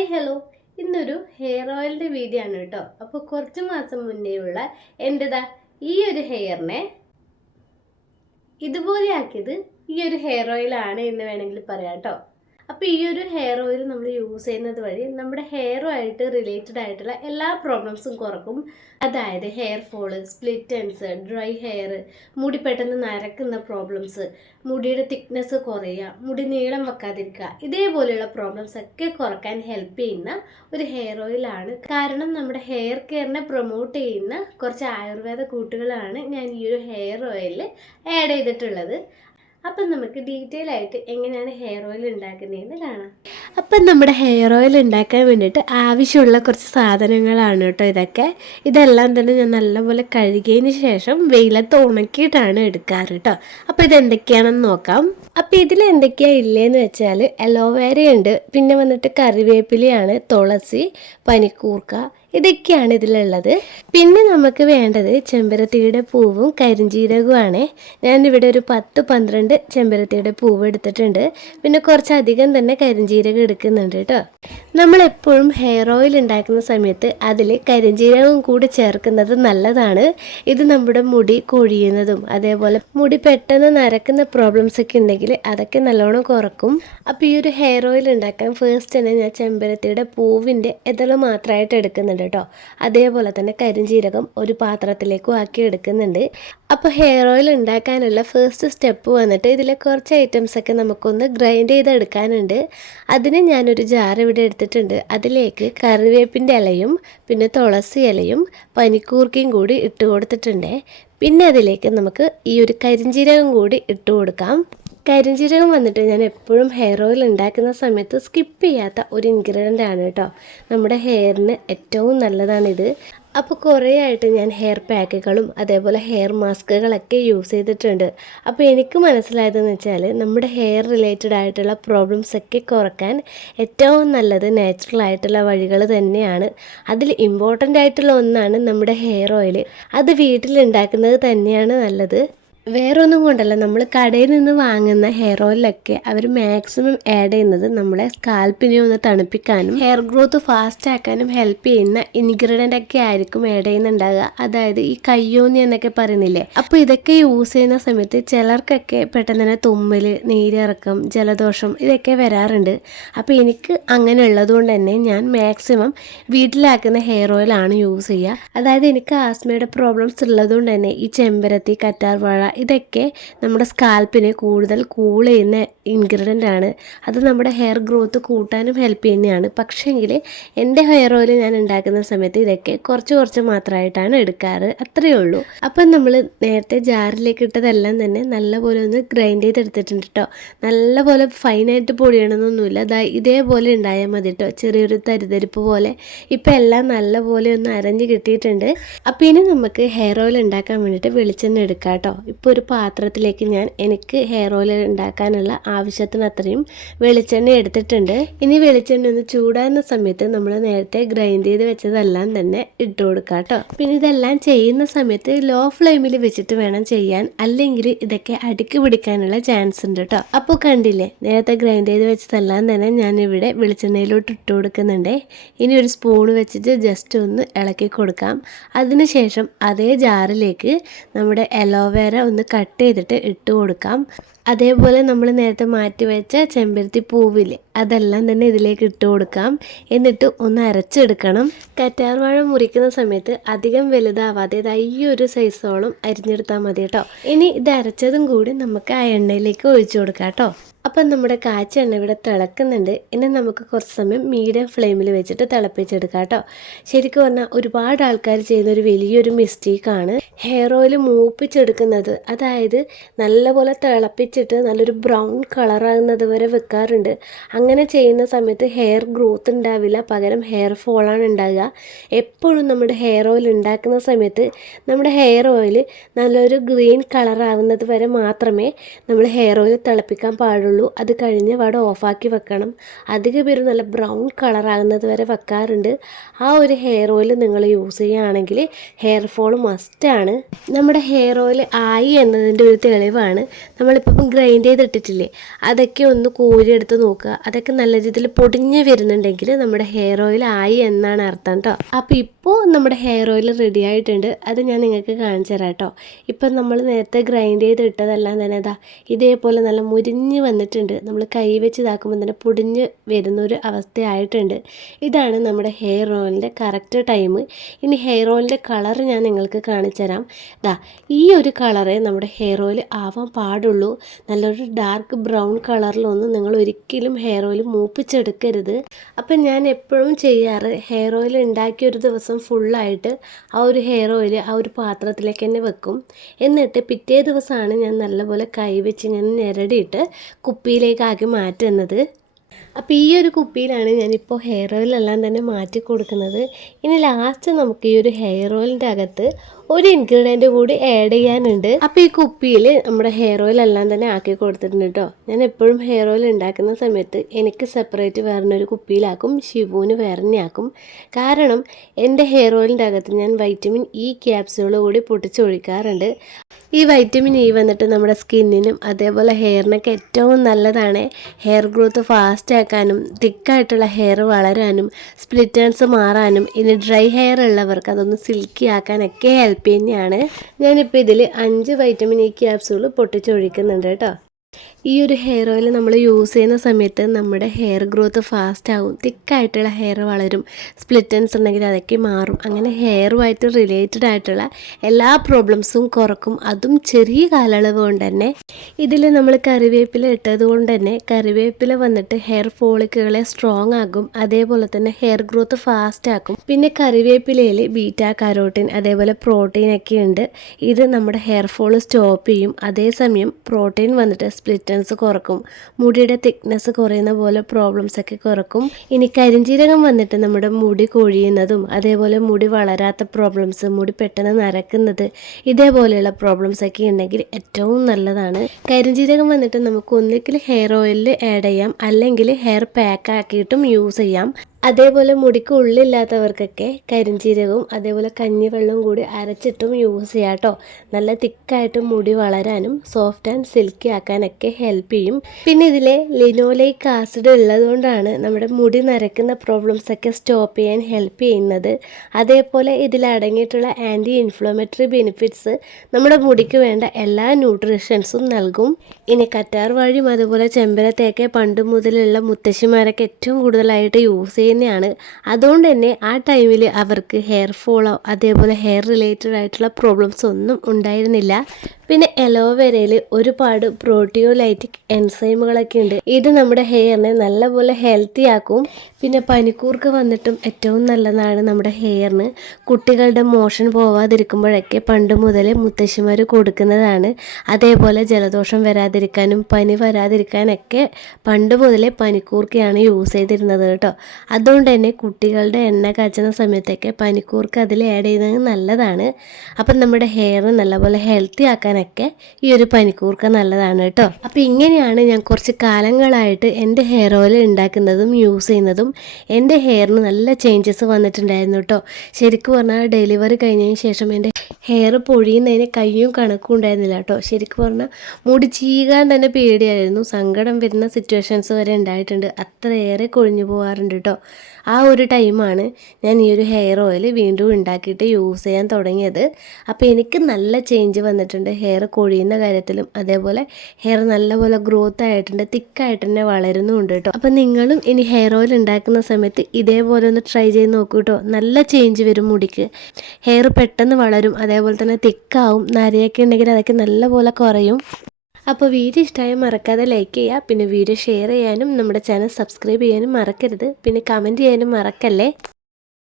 Hi hello. ഇന്നൊരു hair ഓയിലിന്റെ video ആണ് കേട്ടോ. അപ്പോൾ കുറച്ച് മാസം മുന്നേ ഉള്ള എന്റെതാ ഈ ഒരു ഹെയറിനെ ഇതുപോലെ ആക്കിയത് ഈ ഒരു ഹെയർ ഓയിലാണ് എന്ന് വേണമെങ്കിൽ പറയാം കേട്ടോ. അപ്പോൾ ഈ ഒരു ഹെയർ ഓയിൽ നമ്മൾ യൂസ് ചെയ്യുന്നത് വഴി നമ്മുടെ ഹെയറുമായിട്ട് റിലേറ്റഡ് ആയിട്ടുള്ള എല്ലാ പ്രോബ്ലംസും കുറക്കും. അതായത് hair fall split ends dry hair മുടി പെട്ടെന്ന് നരക്കുന്ന പ്രോബ്ലംസ് മുടിയുടെ തിക്നെസ് കുറയുക മുടി നീളം വെക്കാതിരിക്കുക ഇതേപോലെയുള്ള പ്രോബ്ലംസ് ഒക്കെ കുറയ്ക്കാൻ ഹെൽപ്പ് ചെയ്യുന്ന ഒരു ഹെയർ ഓയിലാണ് കാരണം നമ്മുടെ ഹെയർ കെയറിനെ പ്രൊമോട്ട് ചെയ്യുന്ന കുറച്ച് ആയുർവേദ കൂട്ടുകളാണ് ഞാൻ ഈ ഒരു ഹെയർ ഓയിലിൽ ആഡ് ചെയ്തിട്ടുള്ളത്. അപ്പം നമുക്ക് ഡീറ്റെയിൽ ആയിട്ട് എങ്ങനെയാണ് ഹെയർ ഓയിൽ ഉണ്ടാക്കുന്നതെന്ന് കാണാം. അപ്പം നമ്മുടെ ഹെയർ ഓയിൽ ഉണ്ടാക്കാൻ വേണ്ടിയിട്ട് ആവശ്യമുള്ള കുറച്ച് സാധനങ്ങളാണ് കേട്ടോ ഇതൊക്കെ. ഇതെല്ലാം തന്നെ ഞാൻ നല്ലപോലെ കഴുകിയതിന് ശേഷം വെയിലത്ത് ഉണക്കിയിട്ടാണ് എടുക്കാറ് കേട്ടോ. അപ്പോൾ ഇത് എന്തൊക്കെയാണെന്ന് നോക്കാം. അപ്പോൾ ഇതിൽ എന്തൊക്കെയാണ് ഇല്ലേന്ന് വെച്ചാൽ അലോവേരയുണ്ട് പിന്നെ വന്നിട്ട് കറിവേപ്പിലയാണ് തുളസി പനിക്കൂർക്ക ഇതൊക്കെയാണ് ഇതിലുള്ളത്. പിന്നെ നമുക്ക് വേണ്ടത് ചെമ്പരത്തിയുടെ പൂവും കരിഞ്ചീരകവുമാണ്. ഞാനിവിടെ ഒരു പത്ത് പന്ത്രണ്ട് ചെമ്പരത്തിയുടെ പൂവ് എടുത്തിട്ടുണ്ട്. പിന്നെ കുറച്ചധികം തന്നെ കരിഞ്ചീരകം എടുക്കുന്നുണ്ട് കേട്ടോ. നമ്മളെപ്പോഴും ഹെയർ ഓയിൽ ഉണ്ടാക്കുന്ന സമയത്ത് അതിൽ കരിഞ്ചീരകം കൂടി ചേർക്കുന്നത് നല്ലതാണ്. ഇത് നമ്മുടെ മുടി കൊഴിയുന്നതും അതേപോലെ മുടി പെട്ടെന്ന് നരക്കുന്ന പ്രോബ്ലംസ് ഒക്കെ ഉണ്ടെങ്കിൽ അതൊക്കെ നല്ലോണം കുറക്കും. അപ്പോൾ ഈ ഒരു ഹെയർ ഓയിൽ ഉണ്ടാക്കാൻ ഫസ്റ്റ് തന്നെ ഞാൻ ചെമ്പരത്തിയുടെ പൂവിന്റെ ഇതൾ മാത്രമായിട്ട് എടുക്കുന്നുണ്ട്. കേട്ടോ. അതേപോലെ തന്നെ കരിഞ്ചീരകം ഒരു പാത്രത്തിലേക്കും ആക്കി എടുക്കുന്നുണ്ട്. അപ്പോൾ ഹെയർ ഓയിൽ ഉണ്ടാക്കാനുള്ള ഫസ്റ്റ് സ്റ്റെപ്പ് വന്നിട്ട് ഇതിലെ കുറച്ച് ഐറ്റംസ് ഒക്കെ നമുക്കൊന്ന് ഗ്രൈൻഡ് ചെയ്തെടുക്കാനുണ്ട്. അതിന് ഞാനൊരു ജാർ ഇവിടെ എടുത്തിട്ടുണ്ട്. അതിലേക്ക് കറിവേപ്പിന്റെ ഇലയും പിന്നെ തുളസി ഇലയും പനിക്കൂർക്കയും കൂടി ഇട്ട് കൊടുത്തിട്ടുണ്ട്. പിന്നെ അതിലേക്ക് നമുക്ക് ഈ ഒരു കരിഞ്ചീരകം കൂടി ഇട്ട് കൊടുക്കാം. കരിഞ്ചീരകം വന്നിട്ട് ഞാൻ എപ്പോഴും ഹെയർ ഓയിൽ ഉണ്ടാക്കുന്ന സമയത്ത് സ്കിപ്പ് ചെയ്യാത്ത ഒരു ഇൻഗ്രീഡിയന്റ് ആണ് കേട്ടോ നമ്മുടെ ഹെയറിന് ഏറ്റവും നല്ലതാണിത്. അപ്പോൾ കുറേ ആയിട്ട് ഞാൻ ഹെയർ പാക്കുകളും അതേപോലെ ഹെയർ മാസ്കുകളൊക്കെ യൂസ് ചെയ്തിട്ടുണ്ട്. അപ്പോൾ എനിക്ക് മനസ്സിലായതെന്ന് വെച്ചാൽ നമ്മുടെ ഹെയർ റിലേറ്റഡ് ആയിട്ടുള്ള പ്രോബ്ലംസ് ഒക്കെ കുറയ്ക്കാൻ ഏറ്റവും നല്ലത് നാച്ചുറൽ ആയിട്ടുള്ള വഴികൾ തന്നെയാണ്. അതിൽ ഇമ്പോർട്ടന്റ് ആയിട്ടുള്ള ഒന്നാണ് നമ്മുടെ ഹെയർ ഓയിൽ അത് വീട്ടിലുണ്ടാക്കുന്നത് തന്നെയാണ് നല്ലത്. വേറൊന്നും കൊണ്ടല്ല. നമ്മൾ കടയിൽ നിന്ന് വാങ്ങുന്ന ഹെയർ ഓയിലൊക്കെ അവർ മാക്സിമം ആഡ് ചെയ്യുന്നത് നമ്മുടെ സ്കാൽപ്പിനെ ഒന്ന് തണുപ്പിക്കാനും ഹെയർ ഗ്രോത്ത് ഫാസ്റ്റ് ആക്കാനും ഹെൽപ്പ് ചെയ്യുന്ന ഇൻഗ്രീഡിയന്റ് ഒക്കെ ആയിരിക്കും ആഡ് ചെയ്യുന്നുണ്ടാകുക അതായത് ഈ കയ്യോന്നി എന്നൊക്കെ പറയുന്നില്ലേ? അപ്പോൾ ഇതൊക്കെ യൂസ് ചെയ്യുന്ന സമയത്ത് ചിലർക്കൊക്കെ പെട്ടെന്ന് തന്നെ തുമ്മൽ നീരിറക്കം ജലദോഷം ഇതൊക്കെ വരാറുണ്ട്. അപ്പോൾ എനിക്ക് അങ്ങനെ ഉള്ളതുകൊണ്ട് തന്നെ ഞാൻ മാക്സിമം വീട്ടിലാക്കുന്ന ഹെയർ ഓയിലാണ് യൂസ് ചെയ്യുക. അതായത് എനിക്ക് ആസ്മയുടെ പ്രോബ്ലംസ് ഉള്ളതുകൊണ്ട് തന്നെ ഈ ചെമ്പരത്തി കറ്റാർവാഴ ഇതൊക്കെ നമ്മുടെ സ്കാൽപ്പിനെ കൂടുതൽ കൂൾ ചെയ്യുന്ന ഇൻഗ്രീഡിയന്റ് ആണ്. അത് നമ്മുടെ ഹെയർ ഗ്രോത്ത് കൂട്ടാനും ഹെൽപ്പ് ചെയ്യുന്നതാണ്. പക്ഷേങ്കിൽ എന്റെ ഹെയർ ഓയിൽ ഞാൻ ഉണ്ടാക്കുന്ന സമയത്ത് ഇതൊക്കെ കുറച്ച് കുറച്ച് മാത്രമായിട്ടാണ് എടുക്കാറ്. അത്രയേ ഉള്ളൂ. അപ്പം നമ്മൾ നേരത്തെ ജാറിലേക്ക് ഇട്ടതെല്ലാം തന്നെ നല്ലപോലെ ഒന്ന് ഗ്രൈൻഡ് ചെയ്തെടുത്തിട്ടുണ്ട് കേട്ടോ നല്ലപോലെ ഫൈനായിട്ട് പൊടിയണമെന്നൊന്നുമില്ല ദാ ഇതേപോലെ ഉണ്ടായാൽ മതി കേട്ടോ ചെറിയൊരു തരിതരിപ്പ് പോലെ. ഇപ്പം എല്ലാം നല്ലപോലെ ഒന്ന് അരഞ്ഞ് കിട്ടിയിട്ടുണ്ട്. അപ്പം ഇനി നമുക്ക് ഹെയർ ഓയിൽ ഉണ്ടാക്കാൻ വേണ്ടിയിട്ട് വെളിച്ചെണ്ണ എടുക്കാം കേട്ടോ ഇപ്പോൾ ഒരു പാത്രത്തിലേക്ക് ഞാൻ എനിക്ക് ഹെയർ ഓയിൽ ഉണ്ടാക്കാനുള്ള ആവശ്യത്തിന് അത്രയും വെളിച്ചെണ്ണ എടുത്തിട്ടുണ്ട്. ഇനി വെളിച്ചെണ്ണ ഒന്ന് ചൂടാകുന്ന സമയത്ത് നമ്മൾ നേരത്തെ ഗ്രൈൻഡ് ചെയ്ത് വെച്ചതെല്ലാം തന്നെ ഇട്ട് കൊടുക്കുക കേട്ടോ. പിന്നെ ഇതെല്ലാം ചെയ്യുന്ന സമയത്ത് ലോ ഫ്ലെയിമിൽ വെച്ചിട്ട് വേണം ചെയ്യാൻ. അല്ലെങ്കിൽ ഇതൊക്കെ അടുക്കി പിടിക്കാനുള്ള ചാൻസ് ഉണ്ട് കേട്ടോ. അപ്പോൾ കണ്ടില്ലേ നേരത്തെ ഗ്രൈൻഡ് ചെയ്ത് വെച്ചതെല്ലാം തന്നെ ഞാൻ ഇവിടെ വെളിച്ചെണ്ണയിലോട്ട് ഇട്ട് കൊടുക്കുന്നുണ്ട്. ഇനി ഒരു സ്പൂൺ വെച്ചിട്ട് ജസ്റ്റ് ഒന്ന് ഇളക്കി കൊടുക്കാം. അതിനുശേഷം അതേ ജാറിലേക്ക് നമ്മുടെ അലോവേര ഒന്ന് കട്ട് ചെയ്തിട്ട് ഇട്ട് കൊടുക്കാം. അതേപോലെ നമ്മൾ നേരത്തെ മാറ്റി വെച്ച ചെമ്പരത്തി പൂവിൽ അതെല്ലാം തന്നെ ഇതിലേക്ക് ഇട്ട് കൊടുക്കാം. എന്നിട്ട് ഒന്ന് അരച്ചെടുക്കണം. കറ്റാർവാഴ മുറിക്കുന്ന സമയത്ത് അധികം വലുതാവാതെ ഈ ഒരു സൈസോളം അരിഞ്ഞെടുത്താൽ മതി കേട്ടോ. ഇനി ഇത് അരച്ചതും കൂടി നമുക്ക് ആ എണ്ണയിലേക്ക് ഒഴിച്ചു കൊടുക്കാം കേട്ടോ. അപ്പം നമ്മുടെ കാച്ച എണ്ണ ഇവിടെ തിളക്കുന്നുണ്ട്. ഇനി നമുക്ക് കുറച്ച് സമയം മീഡിയം ഫ്ലെയിമിൽ വെച്ചിട്ട് തിളപ്പിച്ചെടുക്കാം കേട്ടോ. ശരിക്കും പറഞ്ഞാൽ ഒരുപാട് ആൾക്കാർ ചെയ്യുന്ന ഒരു വലിയൊരു മിസ്റ്റേക്കാണ്. ഹെയർ ഓയിൽ മൂപ്പിച്ചെടുക്കുന്നത്. അതായത് നല്ലപോലെ തിളപ്പിച്ചിട്ട് നല്ലൊരു ബ്രൗൺ കളറാകുന്നത് വരെ വെക്കാറുണ്ട്. അങ്ങനെ ചെയ്യുന്ന സമയത്ത് ഹെയർ ഗ്രോത്ത് ഉണ്ടാവില്ല. പകരം ഹെയർ ഫോളാണ് ഉണ്ടാകുക എപ്പോഴും നമ്മുടെ ഹെയർ ഓയിൽ ഉണ്ടാക്കുന്ന സമയത്ത് നമ്മുടെ ഹെയർ ഓയിൽ നല്ലൊരു ഗ്രീൻ കളറാവുന്നത് വരെ മാത്രമേ നമ്മൾ ഹെയർ ഓയിൽ തിളപ്പിക്കാൻ പാടുള്ളൂ. അത് കഴിഞ്ഞ് വട ഓഫാക്കി വെക്കണം. അധിക പേര് നല്ല ബ്രൗൺ കളറാകുന്നത് വരെ വെക്കാറുണ്ട്. ആ ഒരു ഹെയർ ഓയിൽ നിങ്ങൾ യൂസ് ചെയ്യുകയാണെങ്കിൽ ഹെയർ ഫോൾ മസ്റ്റാണ് നമ്മുടെ ഹെയർ ഓയിൽ ആയി എന്നതിന്റെ ഒരു തെളിവാണ്. നമ്മളിപ്പോൾ ഗ്രൈൻഡ് ചെയ്തിട്ടിട്ടില്ലേ? അതൊക്കെ ഒന്ന് കോരിയെടുത്ത് നോക്കുക. അതൊക്കെ നല്ല രീതിയിൽ പൊടിഞ്ഞ് വരുന്നുണ്ടെങ്കിൽ നമ്മുടെ ഹെയർ ഓയിൽ ആയി എന്നാണ് അർത്ഥം കേട്ടോ അപ്പോൾ ഇപ്പോൾ നമ്മുടെ ഹെയർ ഓയിൽ റെഡി ആയിട്ടുണ്ട്. അത് ഞാൻ നിങ്ങൾക്ക് കാണിച്ചു തരാം കേട്ടോ ഇപ്പം നമ്മൾ നേരത്തെ ഗ്രൈൻഡ് ചെയ്തിട്ടതെല്ലാം തന്നെ ഇതാ ഇതേപോലെ നല്ല മുരിഞ്ഞ് വന്നിട്ടുണ്ട്. നമ്മൾ കൈ വെച്ച് ഇതാക്കുമ്പോൾ തന്നെ പൊടിഞ്ഞ് വരുന്നൊരു അവസ്ഥയായിട്ടുണ്ട്. ഇതാണ് നമ്മുടെ ഹെയർ ഓയിലിന്റെ കറക്റ്റ് ടൈം ഇനി ഹെയർ ഓയിലിന്റെ കളർ ഞാൻ നിങ്ങൾക്ക് കാണിച്ചു തരാം. ദാ ഈ ഒരു കളറേ നമ്മുടെ ഹെയർ ഓയിൽ ആവാൻ പാടുള്ളൂ. നല്ലൊരു ഡാർക്ക് ബ്രൗൺ കളറിലൊന്നും നിങ്ങൾ ഒരിക്കലും ഹെയർ ഓയിൽ മൂപ്പിച്ചെടുക്കരുത്. അപ്പം ഞാൻ എപ്പോഴും ചെയ്യാറ് ഹെയർ ഓയിൽ ഉണ്ടാക്കിയ ഒരു ദിവസം ഫുള്ളായിട്ട് ആ ഒരു ഹെയർ ഓയിൽ ആ ഒരു പാത്രത്തിലേക്ക് തന്നെ വെക്കും. എന്നിട്ട് പിറ്റേ ദിവസമാണ് ഞാൻ നല്ലപോലെ കൈ വെച്ച് ഇങ്ങനെ ഞെരടിയിട്ട് കുപ്പിയിലേക്കാക്കി മാറ്റുന്നത്. അപ്പോൾ ഈ ഒരു കുപ്പിയിലാണ് ഞാനിപ്പോൾ ഹെയർ ഓയിലെല്ലാം തന്നെ മാറ്റി കൊടുക്കുന്നത്. ഇനി ലാസ്റ്റ് നമുക്ക് ഈ ഒരു ഹെയർ ഓയിലിന്റെ അകത്ത് ഒരു ഇൻഗ്രീഡിയന്റ് കൂടി ആഡ് ചെയ്യാനുണ്ട്. അപ്പോൾ ഈ കുപ്പിയിൽ നമ്മുടെ ഹെയർ ഓയിൽ എല്ലാം തന്നെ ആക്കി കൊടുത്തിട്ടുണ്ട് കേട്ടോ ഞാൻ എപ്പോഴും ഹെയർ ഓയിൽ ഉണ്ടാക്കുന്ന സമയത്ത് എനിക്ക് സെപ്പറേറ്റ് വേറൊരു കുപ്പിയിലാക്കും ശിവുവിന് വേറെയാക്കും കാരണം എന്റെ ഹെയർ ഓയിലിന്റെ അകത്ത് ഞാൻ വൈറ്റമിൻ ഇ ക്യാപ്സ്യൂൾ കൂടി പൊട്ടിച്ചൊഴിക്കാറുണ്ട്. ഈ വൈറ്റമിൻ ഇ വന്നിട്ട് നമ്മുടെ സ്കിന്നിനും അതേപോലെ ഹെയറിനൊക്കെ ഏറ്റവും നല്ലതാണ്. ഹെയർ ഗ്രോത്ത് ഫാസ്റ്റ് ആക്കാനും തിക്കായിട്ടുള്ള ഹെയർ വളരാനും സ്പ്ലിറ്റേൺസ് മാറാനും ഇനി ഡ്രൈ ഹെയർ ഉള്ളവർക്ക് അതൊന്ന് സിൽക്കി ആക്കാനൊക്കെ ഹെൽപ്പ് തന്നെയാണ് ഞാനിപ്പോൾ ഇതിൽ അഞ്ച് വൈറ്റമിൻ ഇ ക്യാപ്സൂൾ പൊട്ടിച്ചൊഴിക്കുന്നുണ്ട് കേട്ടോ. ഈ ഒരു ഹെയർ ഓയിൽ നമ്മൾ യൂസ് ചെയ്യുന്ന സമയത്ത് നമ്മുടെ ഹെയർ ഗ്രോത്ത് ഫാസ്റ്റ് ആവും. തിക്കായിട്ടുള്ള ഹെയർ വളരും. സ്പ്ലിറ്റൻസ് ഉണ്ടെങ്കിൽ അതൊക്കെ മാറും. അങ്ങനെ ഹെയറുമായിട്ട് റിലേറ്റഡ് ആയിട്ടുള്ള എല്ലാ പ്രോബ്ലംസും കുറക്കും. അതും ചെറിയ കാലയളവ് കൊണ്ട് തന്നെ. ഇതിൽ നമ്മൾ കറിവേപ്പില ഇട്ടത് കൊണ്ട് തന്നെ കറിവേപ്പില വന്നിട്ട് ഹെയർ ഫോളിക്കുകളെ സ്ട്രോങ് ആകും അതേപോലെ തന്നെ ഹെയർ ഗ്രോത്ത് ഫാസ്റ്റ് ആക്കും. പിന്നെ കറിവേപ്പിലയിൽ ബീറ്റ കരോട്ടിൻ അതേപോലെ പ്രോട്ടീൻ ഒക്കെ ഉണ്ട്. ഇത് നമ്മുടെ ഹെയർ ഫോൾ സ്റ്റോപ്പ് ചെയ്യും. അതേസമയം പ്രോട്ടീൻ വന്നിട്ട് സ്പ്ലിറ്റൻസ് കുറക്കും. മുടിയുടെ തിക്നെസ് കുറയുന്ന പോലെ പ്രോബ്ലംസ് ഒക്കെ കുറക്കും. ഇനി കരിഞ്ജീരകം വന്നിട്ട് നമ്മുടെ മുടി കൊഴിയുന്നതും അതേപോലെ മുടി വളരാത്ത പ്രോബ്ലംസ് മുടി പെട്ടെന്ന് നരക്കുന്നത് ഇതേപോലെയുള്ള പ്രോബ്ലംസ് ഒക്കെ ഉണ്ടെങ്കിൽ ഏറ്റവും നല്ലതാണ്. കരിഞ്ജീരകം വന്നിട്ട് നമുക്ക് ഒന്നിക്കിൽ ഹെയർ ഓയിലിൽ ആഡ് ചെയ്യാം അല്ലെങ്കിൽ ഹെയർ പാക്ക് ആക്കിയിട്ടും യൂസ് ചെയ്യാം. അതേപോലെ മുടിക്ക് ഉള്ളില്ലാത്തവർക്കൊക്കെ കരിഞ്ചീരകവും അതേപോലെ കഞ്ഞിവെള്ളവും കൂടി അരച്ചിട്ടും യൂസ് ചെയ്യാം കേട്ടോ നല്ല തിക്കായിട്ട് മുടി വളരാനും സോഫ്റ്റ് ആൻഡ് സിൽക്കി ആക്കാനൊക്കെ ഹെൽപ്പ് ചെയ്യും. പിന്നെ ഇതിലെ ലിനോലൈക്ക് ആസിഡ് ഉള്ളതുകൊണ്ടാണ് നമ്മുടെ മുടി നരക്കുന്ന പ്രോബ്ലംസ് ഒക്കെ സ്റ്റോപ്പ് ചെയ്യാൻ ഹെൽപ്പ് ചെയ്യുന്നത്. അതേപോലെ ഇതിൽ അടങ്ങിയിട്ടുള്ള ആന്റി ഇൻഫ്ലമേറ്ററി ബെനിഫിറ്റ്സ് നമ്മുടെ മുടിക്ക് വേണ്ട എല്ലാ ന്യൂട്രീഷൻസും നൽകും. ഇനി കറ്റാർ വഴിയും അതുപോലെ ചെമ്പരത്തെയൊക്കെ പണ്ട് മുതലുള്ള മുത്തശ്ശിമാരൊക്കെ ഏറ്റവും കൂടുതലായിട്ട് യൂസ് ചെയ്യുന്നതാണ്. അതുകൊണ്ട് തന്നെ ആ ടൈമിൽ അവർക്ക് ഹെയർ ഫോളോ അതേപോലെ ഹെയർ റിലേറ്റഡ് ആയിട്ടുള്ള പ്രോബ്ലംസ് ഒന്നും ഉണ്ടായിരുന്നില്ല. പിന്നെ അലോവേരയിൽ ഒരുപാട് പ്രോട്ടിയോലൈറ്റിക് എൻസൈമുകളൊക്കെ ഉണ്ട്. ഇത് നമ്മുടെ ഹെയറിനെ നല്ലപോലെ ഹെൽത്തി ആക്കും. പിന്നെ പനിക്കൂർക്ക് വന്നിട്ടും ഏറ്റവും നല്ലതാണ് നമ്മുടെ ഹെയറിന്. കുട്ടികളുടെ മോഷൻ പോവാതിരിക്കുമ്പോഴൊക്കെ പണ്ട് മുതൽ മുത്തശ്ശിമാർ കൊടുക്കുന്നതാണ്. അതേപോലെ ജലദോഷം വരാതിരിക്കാനും പനി വരാതിരിക്കാനൊക്കെ പണ്ട് മുതലേ പനിക്കൂർക്കയാണ് യൂസ് ചെയ്തിരുന്നത് കേട്ടോ. അതുകൊണ്ട് തന്നെ കുട്ടികളുടെ എണ്ണ കാച്ചുന്ന സമയത്തൊക്കെ പനിക്കൂർക്ക് അതിൽ ആഡ് ചെയ്യുന്നത് നല്ലതാണ്. അപ്പം നമ്മുടെ ഹെയറിന് നല്ലപോലെ ഹെൽത്തി ആക്കാനൊക്കെ ഈ ഒരു പനിക്കൂർക്ക നല്ലതാണ് കേട്ടോ. അപ്പോൾ ഇങ്ങനെയാണ് ഞാൻ കുറച്ച് കാലങ്ങളായിട്ട് എന്റെ ഹെയർ ഓയിൽ ഉണ്ടാക്കുന്നതും യൂസ് ചെയ്യുന്നതും എന്റെ ഹെയറിന് നല്ല ചേഞ്ചസ് വന്നിട്ടുണ്ടായിരുന്നു കേട്ടോ. ശരിക്കും പറഞ്ഞാൽ ഡെലിവറി കഴിഞ്ഞതിന് ശേഷം എന്റെ ഹെയർ പൊഴിയുന്നതിന് കയ്യും കണക്കും ഉണ്ടായിരുന്നില്ല കേട്ടോ. ശരിക്കും പറഞ്ഞാൽ മുടി ചീകാൻ തന്നെ പേടിയായിരുന്നു. സങ്കടം വരുന്ന സിറ്റുവേഷൻസ് വരെ ഉണ്ടായിട്ടുണ്ട്. അത്രയേറെ കൊഴിഞ്ഞു പോകാറുണ്ട് കേട്ടോ. ആ ഒരു ടൈമാണ് ഞാൻ ഈ ഒരു ഹെയർ ഓയിൽ വീണ്ടും ഉണ്ടാക്കിയിട്ട് യൂസ് ചെയ്യാൻ തുടങ്ങിയത്. അപ്പോൾ എനിക്ക് നല്ല ചേഞ്ച് വന്നിട്ടുണ്ട് ഹെയർ കൊഴിയുന്ന കാര്യത്തിലും അതേപോലെ ഹെയർ നല്ലപോലെ ഗ്രോത്ത് ആയിട്ടുണ്ട് തിക്കായിട്ട് തന്നെ വളരുന്നുമുണ്ട് കേട്ടോ. അപ്പം നിങ്ങളും ഇനി ഹെയർ ഓയിൽ ഉണ്ടാക്കുന്ന സമയത്ത് ഇതേപോലെ ഒന്ന് ട്രൈ ചെയ്ത് നോക്കൂ കേട്ടോ. നല്ല ചേഞ്ച് വരും മുടിക്ക്. ഹെയർ പെട്ടെന്ന് വളരും അതേപോലെ തന്നെ തിക്കാവും നരയൊക്കെ ഉണ്ടെങ്കിൽ അതൊക്കെ നല്ലപോലെ കുറയും. അപ്പോൾ വീഡിയോ ഇഷ്ടമായി മറക്കാതെ ലൈക്ക് ചെയ്യുക പിന്നെ വീഡിയോ ഷെയർ ചെയ്യാനും നമ്മുടെ ചാനൽ സബ്സ്ക്രൈബ് ചെയ്യാനും മറക്കരുത്. പിന്നെ കമന്റ് ചെയ്യാനും മറക്കല്ലേ?